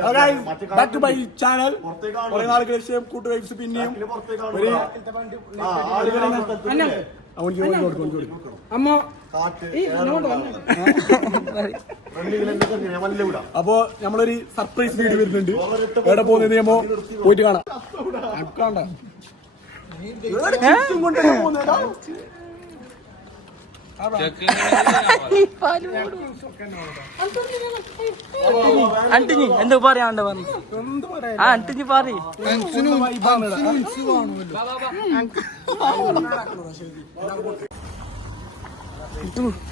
Back to my channel. കുറെ നാളുകൾക്ക് ശേഷം കൂട്ടു വൈബ്സ് പിന്നെയും അപ്പോ നമ്മളൊരു സർപ്രൈസ് വീഡിയോ വരുന്നുണ്ട്. എവിടെ പോകുന്നത് നമ്മ പോയിട്ട് കാണാം. അണ്ടിഞ്ഞി എന്താ പറയാണ്ട് പറഞ്ഞു അണ്ടിഞ്ഞി പറയും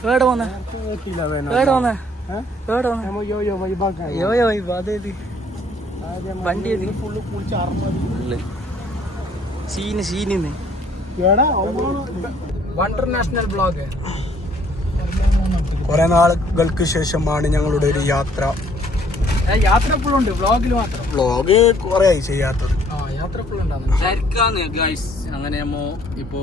കേട് പോന്നെ വണ്ടി സീന് വണ്ടർ നാഷണൽ ബ്ലോഗ്. കുറെ നാളുകൾക്ക് ശേഷമാണ് ഞങ്ങളുടെ ഒരു യാത്ര. യാത്ര എപ്പോഴും ഉണ്ട്, വ്ളോഗില് മാത്രം. വ്ളോഗ് കുറെ ആയി ചെയ്യാത്തത്. യാത്ര എപ്പോഴും അങ്ങനെ ഇപ്പോ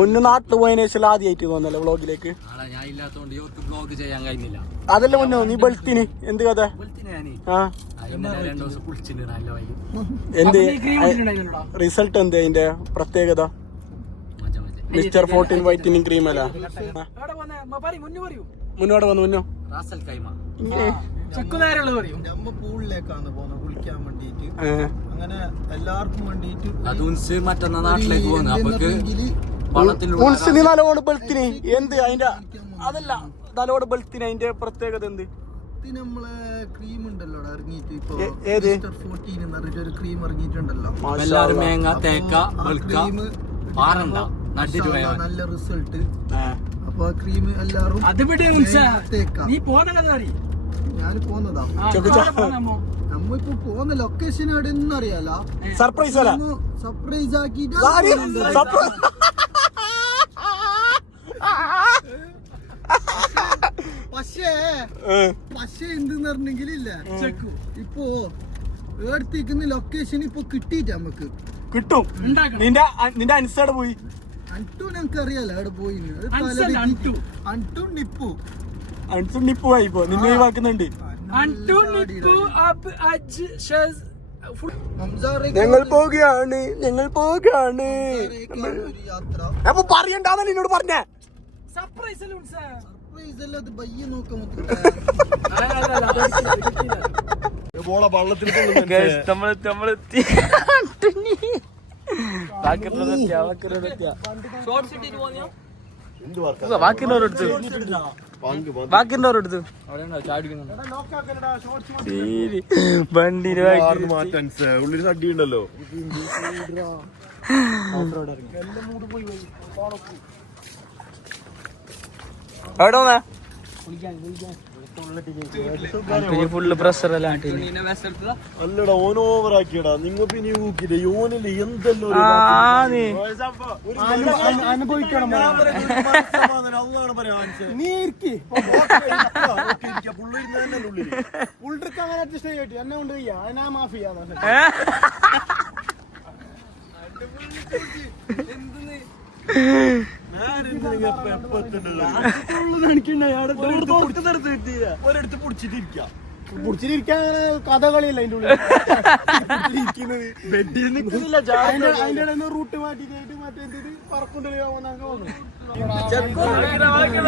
മുന്നേ നാട്ടിൽ പോയതിനു ശേഷം ആദ്യമായിട്ട് പോകുന്നല്ലോ വ്ളോഗിലേക്ക്. ഞാൻ ഇല്ലാത്തോണ്ട് വ്ളോഗ് ചെയ്യാൻ കഴിഞ്ഞില്ല. അതല്ല മുന്നോ നീ ബെൽത്തിന് എന്ത് കഥ? എന്ത് റിസൾട്ട് എന്ത് അതിന്റെ പ്രത്യേകത? മിസ്റ്റർ 14 വൈറ്റനിങ് ക്രീം അല്ല. മുന്നോട്ട് വന്നു മുന്നോ പൂളിലേക്കാണ് പോകുന്നത് കുളിക്കാൻ വേണ്ടിട്ട്. അങ്ങനെ എല്ലാവർക്കും വേണ്ടിട്ട് മറ്റന്നാ നാട്ടിലേക്ക് നീ നല്ലോട് ബെൽത്തിന് എന്ത് അതിന്റെ അതല്ല നല്ലോട് ബെൽത്തിന് അതിന്റെ പ്രത്യേകത എന്ത്? നമ്മളെ ക്രീം ഉണ്ടല്ലോ ഇറങ്ങിയിട്ട് ഇപ്പൊ ഏത് 14 എന്ന് പറഞ്ഞിട്ട് ഒരു ക്രീം ഇറങ്ങിയിട്ടുണ്ടല്ലോ. നല്ല റിസൾട്ട്. അപ്പൊ ആ ക്രീം എല്ലാരും ഞാൻ പോന്നതാ. നമ്മിപ്പോ പോന്ന ലൊക്കേഷൻ എവിടെ ഒന്നും അറിയാലോ. സർപ്രൈസ് സർപ്രൈസ് ആക്കിട്ട് പക്ഷേ എന്തെന്ന് പറഞ്ഞെങ്കിലില്ല ഇപ്പൊ ഏടത്തേക്കുന്ന ലൊക്കേഷൻ ഇപ്പൊ കിട്ടിയിട്ട് നമുക്ക് കിട്ടും. നിന്റെ അനുസരിച്ച് പോയി അന്റു ഞങ്ങക്ക് അറിയാലോ എവിടെ പോയി. അന്റു നിപ്പു ആയിപ്പോ നിന്നെ ഒഴിവാക്കുന്നുണ്ട്. ഞങ്ങൾ പോവുകയാണ് അപ്പൊ പറയണ്ടാന്ന് നിന്നോട് പറഞ്ഞേ. ബാക്കിയുള്ളവരെടുത്ത് വണ്ടിന് ഉള്ളിൽ അടി ഉണ്ടല്ലോ. എവിടെ വന്നേ ഫുള്ള് പ്രഷർ അല്ലടാ ഓൻ ഓവർ ആക്കിയടാ. നിങ്ങ പിന്നെ ഊക്കില്ലേ ഓനില്ല എന്തെല്ലോ അനുഭവിക്കണം. അതാണ് പറയാ നീ അങ്ങനെ അഡ്ജസ്റ്റ് ചെയ്തിട്ട് എന്നെ കൊണ്ട് ചെയ്യാ അതിനാ മാഫി ചെയ്യാതെ ഒരിടത്ത് പിടിച്ചിട്ടിരിക്കാം. പിടിച്ചിരിക്കാൻ കഥകളിയല്ല അതിന്റെ ഉള്ളിൽ. അതിന്റെ ഇടയിൽ റൂട്ട് മാറ്റിട്ട് മറ്റേ പറക്കുണ്ടല്ലോ.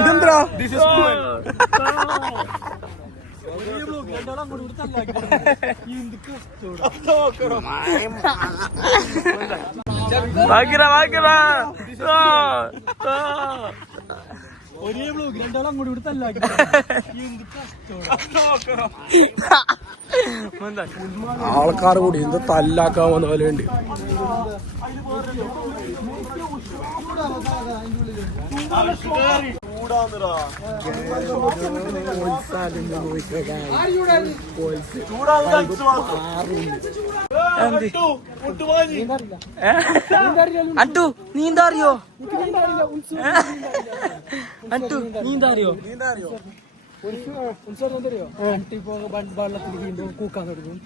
ഇതെന്താ ഒരേ ബ്ലോഗ് രണ്ടാളും അങ്ങോട്ട് ഇവിടെ തല്ലാക്കി. ആൾക്കാർ കൂടി എന്ത് തല്ലാക്കാൻ വന്ന പോലെ ഉണ്ട്. അട്ടു നീന്താറിയോ? അട്ടു നീന്താറിയോ? വെള്ളത്തിൽ കൂക്കാൻ തുടങ്ങും.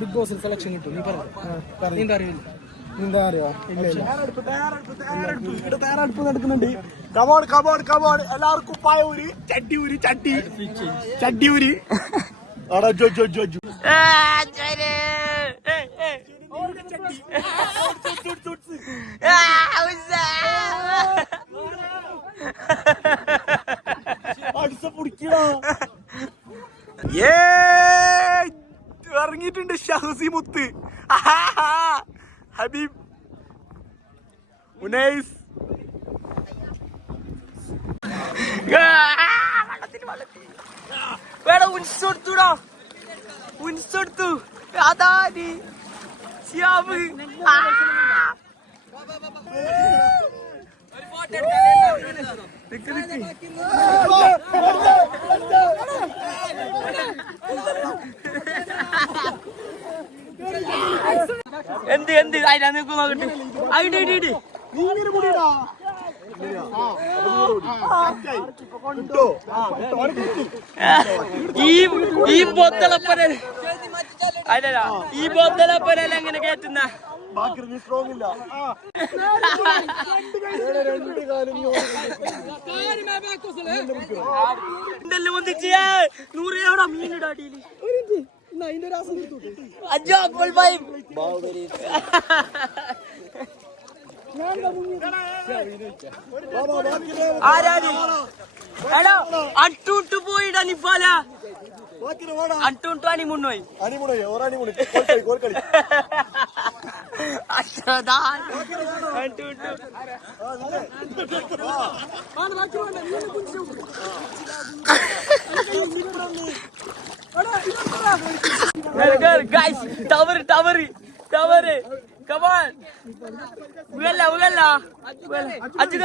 ബിഗ് ബോസിൽ സെലക്ഷൻ കിട്ടും. നീ പറഞ്ഞു നീന്താറിയില്ല. എന്താ അറിയോ തയ്യാറെടുപ്പ് നടക്കുന്നുണ്ട്. കമോൺ കമോൺ കമോൺ, എല്ലാവർക്കും പായ ഊരി ചട്ടി ഊരി ചട്ടി ഊരി. ആടാ ജോ ജോ ജോ ജോ ഇറങ്ങിയിട്ടുണ്ട് ഷഹസി മുത്ത്, ഹബീബ്, ഉനൈസ്. ഉൻസെടുത്തു അതാരി ശ്യാമ്. എന്ത് അതിനാ നിൽക്കും നോക്കട്ടെ. ഐഡി ഈ ബോത്തലപ്പന അല്ല, ഈ ബോത്തലപ്പനല്ല എങ്ങനെ കേറ്റുന്ന മീനിടാട്ടിയില് അജോ അപ്പോൾ ബൈ ആരാണ് എടോ അട്ടൂട്ട് പോയിടാ നിപ്പാല അട്ടൂട്ടു അനിമുണ്ണോയി guys, tower, come on, ugalla,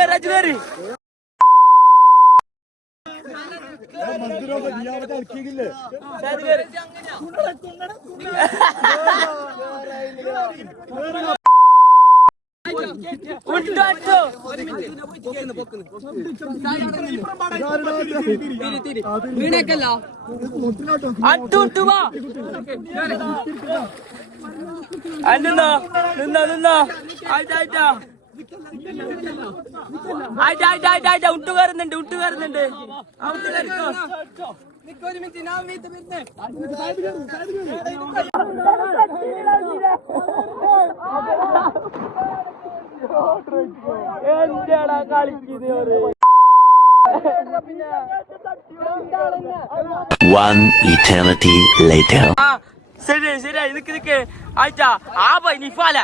ajugari. ഉട്ടു കയറുന്നുണ്ട് എന്താടാ കളിക്കുന്നത്. One eternity later. ശരിയായി നിക്ക് ആയിട്ടാ ആ പോയി നിഫാല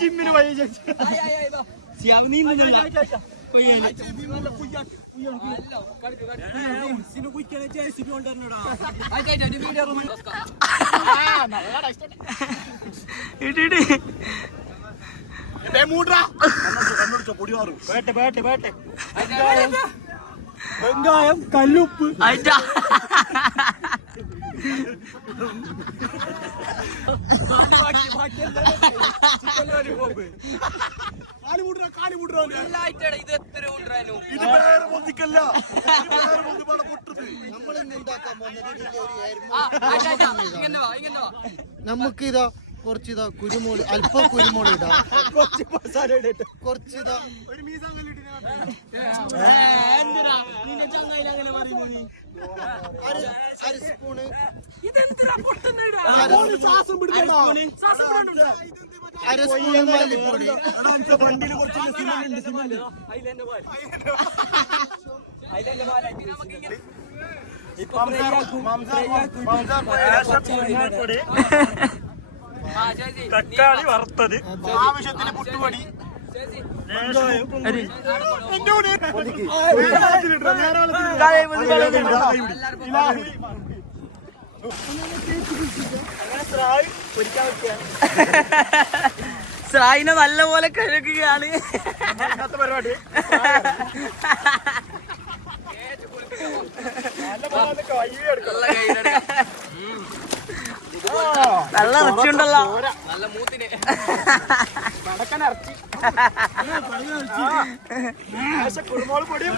ജിമ്മിന് പോയി വെങ്കായം കല്ലുപ്പ് ആയിട്ടാ നമുക്കിതാ കുറച്ചിതാ കുരുമുളക്, അല്പം കുരുമുളക് ഇടാം, കുറച്ചിതാ അര സ്പൂണ്, അര സ്പൂണ് മല്ലിപ്പൊടി, തക്കാളി വറുത്തത്, ആവശ്യത്തിന് പുട്ടുപൊടി, സ്രായിനെ നല്ല പോലെ കഴുകുകയാണ്. ഇന്നത്തെ പരിപാടി നല്ല ഇറച്ചിയുണ്ടല്ലോ. കുരുമുളക് പൊടിയും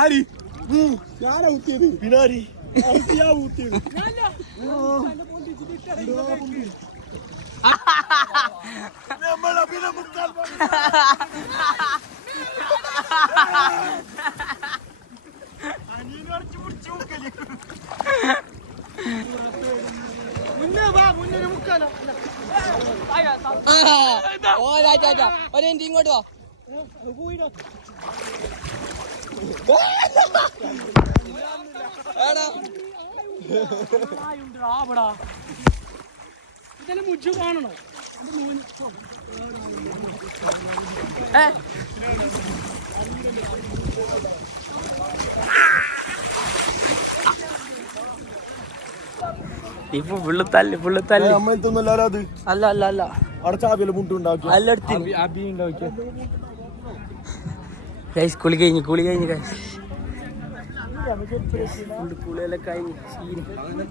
ആരി ഞാനാ ഊത്തിയത് പിന്നാരി ഊത്തിയത് നമ്മളെ പിന്നെ മുക്കാൽ അനിയനടച്ച് പിടിച്ചു മുക്കല് മുന്നേ വാ മുന്നേ മുക്കാലോ ഇങ്ങോട്ട് വാ. മുജ്ജു കാണണോ? ഇപ്പൊ പുള്ളിത്തല്ല് അമ്മത്തൊന്നല്ലാലോ അത് അല്ല അല്ല അല്ല അവിടെ ചാവിയല്ലേ മുട്ടുണ്ടാക്കി എല്ലായിടത്തും ഗൈസ് കുളി കഴിഞ്ഞ് കുളിയെല്ലാം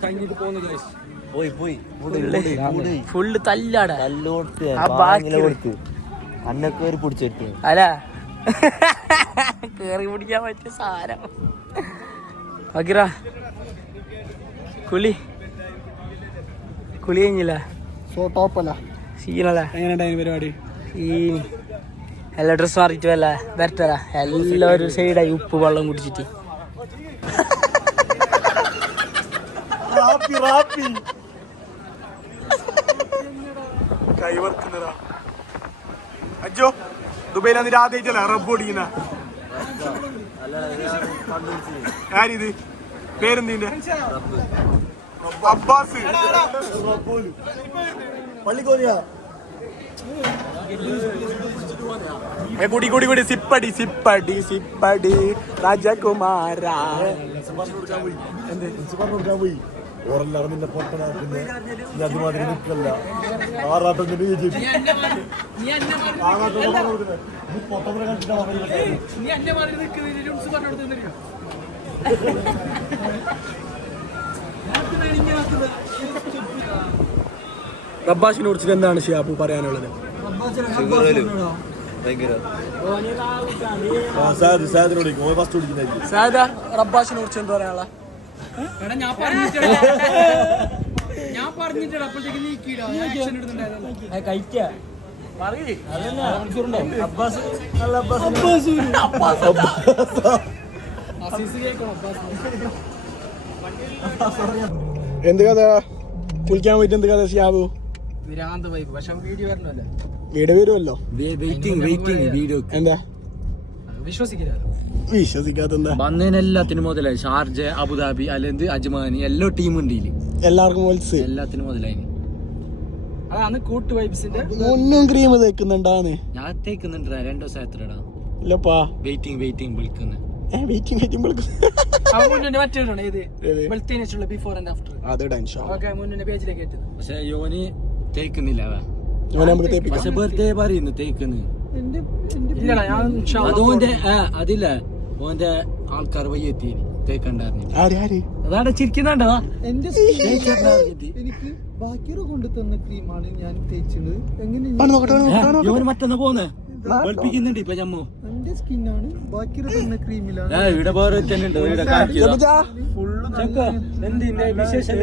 കഴിഞ്ഞിട്ട് പോകുന്നു ഗൈസ്. ഫുള്ള് തല്ലാടാ അന്നെ കേറി പിടിച്ചിട്ട് അല്ല കേറി പിടിക്കാൻ പറ്റിയ സാരം. അഖിറ കുളി കഴിഞ്ഞില്ല. ടോപ്പല്ല സീനല്ല എങ്ങനെയുണ്ടായി പരിപാടി? സീനി എല്ലാ ഡ്രസ് മാറിയിട്ട് വല്ല വരട്ടല്ല എല്ലാവരും സൈഡായി ഉപ്പ് വെള്ളം കുടിച്ചിട്ട് കൈവർക്കുന്നതാ അജ്ജോ ദുബൈയിൽ അന്നിട്ട് ആദ്യമായിട്ടല്ല റബ്ബ് ഓടിക്കുന്ന ആരിത് പേരെന്തിന്റെ അബ്ബാസ് പള്ളിക്കോലിയാ കൂടി സിപ്പടി രാജകുമാര പോയി ഓറല്ലാറ് നിന്നെ പൊട്ടനാക്കുന്നത് അതുമാതിരി നിൽക്കല്ല ആറാട്ടത്തിന്റെ പൊട്ടത്തിനെ റബ്ബാഷിനെ കുറിച്ചിട്ട് എന്താണ് ഷിയാബു പറയാനുള്ളത്? റബ്ബാഷിനെ കുറിച്ച് എന്താ പറയാനുള്ള? എന്ത് കഥ കുളിക്കാൻ പോയിട്ട് എന്ത് കഥ ഷിയാബു? വീഡിയോ വരുമല്ലോ. എന്താ വിശ്വസിക്കാത്ത വന്നതിനെല്ലാത്തിനും മുതലായി. ഷാർജ, അബുദാബി, അല്ലെങ്കിൽ അജ്മാനി എല്ലാ ടീമുണ്ട് എല്ലാവർക്കും എല്ലാത്തിനും മുതലായി. അതാണ് കൂട്ട് വൈബ്സിന്റെ ഒന്നും ക്രീം തേക്കുന്നുണ്ടാന്ന് ഞാൻ തേക്കുന്നുണ്ട് 2 ദിവസം എത്രടാ ഇല്ലപ്പാ വെയിറ്റിംഗ് വിളിക്കുന്നു. പക്ഷെ യോനി തേക്കുന്നില്ല. പക്ഷെ വെറുതെ പറയുന്നു തേക്കുന്നു. അതോന്റെ അതില്ല ഓന്റെ ആൾക്കാർ വയ്യെത്തി തേക്കണ്ടായിരുന്നു. അതാണ് ചിരിക്കുന്നുണ്ടോ? എനിക്ക് ബാക്കിയൊരു കൊണ്ടു തന്ന ക്രീമാണ് ഞാൻ തേച്ചത്. എങ്ങനെ യോന് മറ്റൊന്ന് പോന്ന് വെളുപ്പിക്കുന്നുണ്ട് ഇപ്പൊ ജമ്മു. എന്റെ സ്കിന്നാണ് ബാക്കിയൊരു തന്ന ക്രീമിലാണ്. ഇവിടെ വേറെ തന്നെ ഉണ്ട്. വിശേഷം